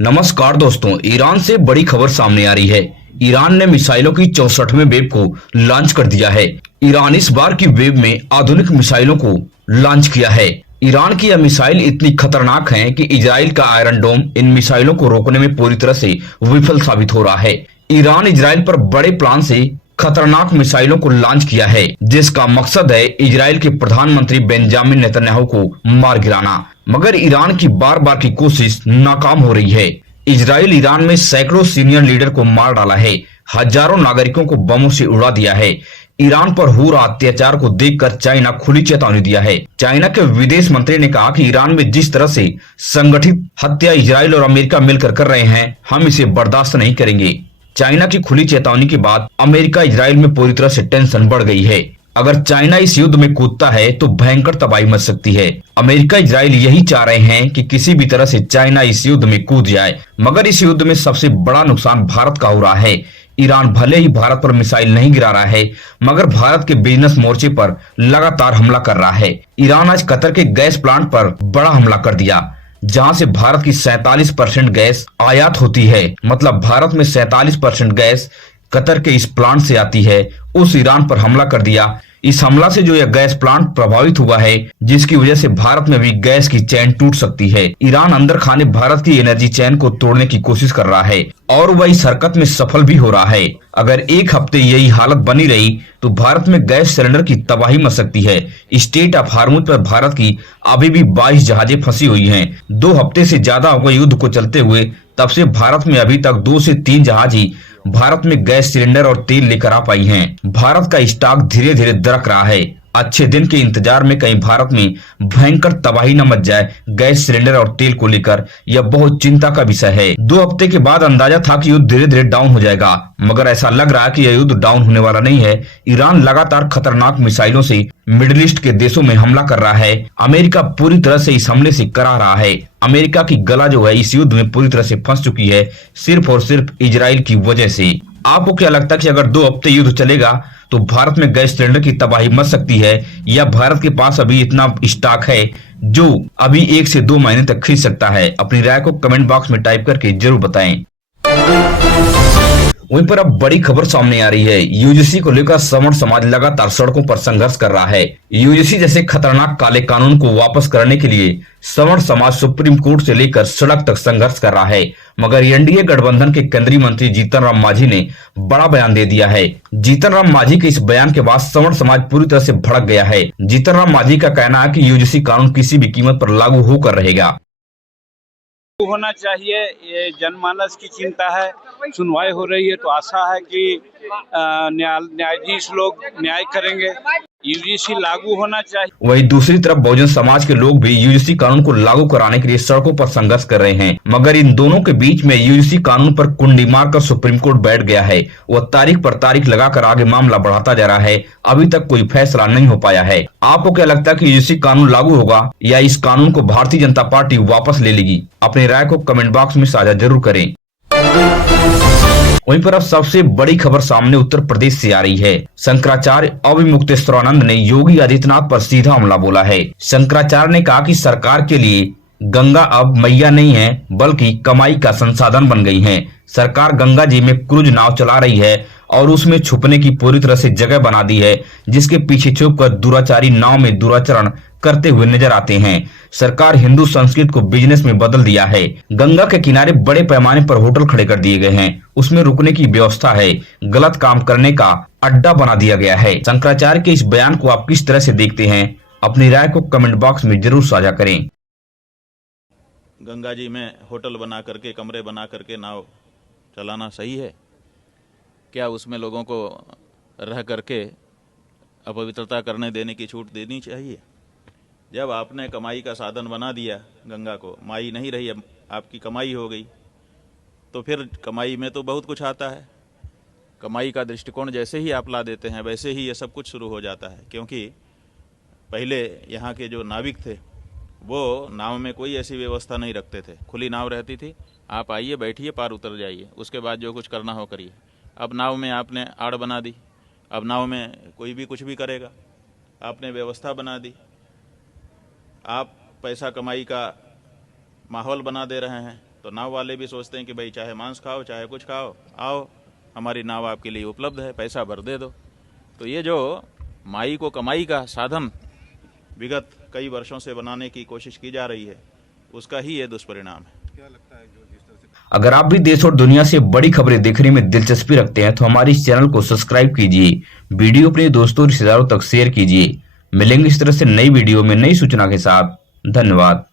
नमस्कार दोस्तों, ईरान से बड़ी खबर सामने आ रही है। ईरान ने मिसाइलों की 64वें वेव को लॉन्च कर दिया है। ईरान इस बार की वेव में आधुनिक मिसाइलों को लॉन्च किया है। ईरान की यह मिसाइल इतनी खतरनाक है कि इजराइल का आयरन डोम इन मिसाइलों को रोकने में पूरी तरह से विफल साबित हो रहा है। ईरान इजराइल पर बड़े प्लान से खतरनाक मिसाइलों को लॉन्च किया है, जिसका मकसद है इजराइल के प्रधानमंत्री बेंजामिन नेतन्याहू को मार गिराना। मगर ईरान की बार बार की कोशिश नाकाम हो रही है। इजराइल ईरान में सैकड़ों सीनियर लीडर को मार डाला है, हजारों नागरिकों को बमों से उड़ा दिया है। ईरान पर हो रहा अत्याचार को देखकर चाइना खुली चेतावनी दिया है। चाइना के विदेश मंत्री ने कहा कि ईरान में जिस तरह से संगठित हत्या इजराइल और अमेरिका मिलकर कर रहे हैं, हम इसे बर्दाश्त नहीं करेंगे। चाइना की खुली चेतावनी के बाद अमेरिका इजराइल में पूरी तरह से टेंशन बढ़ गई है। अगर चाइना इस युद्ध में कूदता है तो भयंकर तबाही मच सकती है। अमेरिका इजराइल यही चाह रहे हैं कि किसी भी तरह से चाइना इस युद्ध में कूद जाए, मगर इस युद्ध में सबसे बड़ा नुकसान भारत का हो रहा है। ईरान भले ही भारत पर मिसाइल नहीं गिरा रहा है, मगर भारत के बिजनेस मोर्चे पर लगातार हमला कर रहा है। ईरान आज कतर के गैस प्लांट पर बड़ा हमला कर दिया, जहां से भारत की 47% गैस आयात होती है। मतलब भारत में 47% गैस कतर के इस प्लांट से आती है। उस ईरान पर हमला कर दिया। इस हमला से जो यह गैस प्लांट प्रभावित हुआ है, जिसकी वजह से भारत में भी गैस की चैन टूट सकती है। ईरान अंदर खाने भारत की एनर्जी चैन को तोड़ने की कोशिश कर रहा है और वह इस हरकत में सफल भी हो रहा है। अगर एक हफ्ते यही हालत बनी रही तो भारत में गैस सिलेंडर की तबाही मच सकती है। स्टेट ऑफ हार्मुज पर भारत की अभी भी 22 जहाजें फंसी हुई हैं। 2 हफ्ते से ज्यादा हो गए युद्ध को चलते हुए। तब से भारत में अभी तक 2 से 3 जहाज ही भारत में गैस सिलेंडर और तेल लेकर आ पाई हैं। भारत का स्टॉक धीरे धीरे दरक रहा है। अच्छे दिन के इंतजार में कहीं भारत में भयंकर तबाही न मच जाए गैस सिलेंडर और तेल को लेकर, यह बहुत चिंता का विषय है। 2 हफ्ते के बाद अंदाजा था कि युद्ध धीरे धीरे डाउन हो जाएगा, मगर ऐसा लग रहा है कि यह युद्ध डाउन होने वाला नहीं है। ईरान लगातार खतरनाक मिसाइलों से मिडिल ईस्ट के देशों में हमला कर रहा है। अमेरिका पूरी तरह से इस हमले से करा रहा है। अमेरिका की गला जो है इस युद्ध में पूरी तरह से फंस चुकी है, सिर्फ और सिर्फ इजराइल की वजह से। आपको क्या लगता है कि अगर 2 हफ्ते युद्ध चलेगा तो भारत में गैस सिलेंडर की तबाही मच सकती है, या भारत के पास अभी इतना स्टॉक है जो अभी 1 से 2 महीने तक खरीद सकता है? अपनी राय को कमेंट बॉक्स में टाइप करके जरूर बताएं। वहीं पर अब बड़ी खबर सामने आ रही है। यूजीसी को लेकर सवर्ण समाज लगातार सड़कों पर संघर्ष कर रहा है। यूजीसी जैसे खतरनाक काले कानून को वापस करने के लिए सवर्ण समाज सुप्रीम कोर्ट से लेकर सड़क तक संघर्ष कर रहा है। मगर एनडीए गठबंधन के केंद्रीय मंत्री जीतन राम मांझी ने बड़ा बयान दे दिया है। जीतन राम मांझी के इस बयान के बाद सवर्ण समाज पूरी तरह से भड़क गया है। जीतन राम मांझी का कहना है कि यूजीसी कानून किसी भी कीमत पर लागू होकर रहेगा। होना चाहिए, ये जनमानस की चिंता है। सुनवाई हो रही है तो आशा है कि न्यायाधीश लोग न्याय करेंगे। यूजीसी लागू होना चाहिए। वहीं दूसरी तरफ बहुजन समाज के लोग भी यूजीसी कानून को लागू कराने के लिए सड़कों पर संघर्ष कर रहे हैं। मगर इन दोनों के बीच में यूजीसी कानून पर कुंडी मारकर सुप्रीम कोर्ट बैठ गया है। वह तारीख पर तारीख लगाकर आगे मामला बढ़ाता जा रहा है। अभी तक कोई फैसला नहीं हो पाया है। आपको क्या लगता है कि यूजीसी कानून लागू होगा या इस कानून को भारतीय जनता पार्टी वापस ले लेगी? अपनी राय को कमेंट बॉक्स में साझा जरूर करें। वहीं पर अब सबसे बड़ी खबर सामने उत्तर प्रदेश से आ रही है। शंकराचार्य अविमुक्तेश्वरानंद ने योगी आदित्यनाथ पर सीधा हमला बोला है। शंकराचार्य ने कहा कि सरकार के लिए गंगा अब मैया नहीं है, बल्कि कमाई का संसाधन बन गई है। सरकार गंगा जी में क्रूज नाव चला रही है और उसमें छुपने की पूरी तरह से जगह बना दी है, जिसके पीछे छुपकर दुराचारी नाव में दुराचरण करते हुए नजर आते हैं। सरकार हिंदू संस्कृति को बिजनेस में बदल दिया है। गंगा के किनारे बड़े पैमाने पर होटल खड़े कर दिए गए हैं, उसमें रुकने की व्यवस्था है। गलत काम करने का अड्डा बना दिया गया है। शंकराचार्य के इस बयान को आप किस तरह से देखते हैं? अपनी राय को कमेंट बॉक्स में जरूर साझा करें। गंगा जी में होटल बना करके, कमरे बना करके नाव चलाना सही है क्या? उसमें लोगों को रह करके अपवित्रता करने देने की छूट देनी चाहिए? जब आपने कमाई का साधन बना दिया, गंगा को माई नहीं रही, अब आपकी कमाई हो गई, तो फिर कमाई में तो बहुत कुछ आता है। कमाई का दृष्टिकोण जैसे ही आप ला देते हैं, वैसे ही ये सब कुछ शुरू हो जाता है। क्योंकि पहले यहाँ के जो नाविक थे वो नाव में कोई ऐसी व्यवस्था नहीं रखते थे। खुली नाव रहती थी, आप आइए, बैठिए, पार उतर जाइए, उसके बाद जो कुछ करना हो करिए। अब नाव में आपने आड़ बना दी, अब नाव में कोई भी कुछ भी करेगा। आपने व्यवस्था बना दी, आप पैसा कमाई का माहौल बना दे रहे हैं। तो नाव वाले भी सोचते हैं कि भाई चाहे मांस खाओ चाहे कुछ खाओ, आओ हमारी नाव आपके लिए उपलब्ध है, पैसा भर दे दो। तो ये जो माई को कमाई का साधन विगत कई वर्षों से बनाने की कोशिश की जा रही है, उसका ही ये दुष्परिणाम है। अगर आप भी देश और दुनिया से बड़ी खबरें देखने में दिलचस्पी रखते हैं तो हमारे इस चैनल को सब्सक्राइब कीजिए, वीडियो अपने दोस्तों और रिश्तेदारों तक शेयर कीजिए। मिलेंगे इस तरह से नई वीडियो में नई सूचना के साथ। धन्यवाद।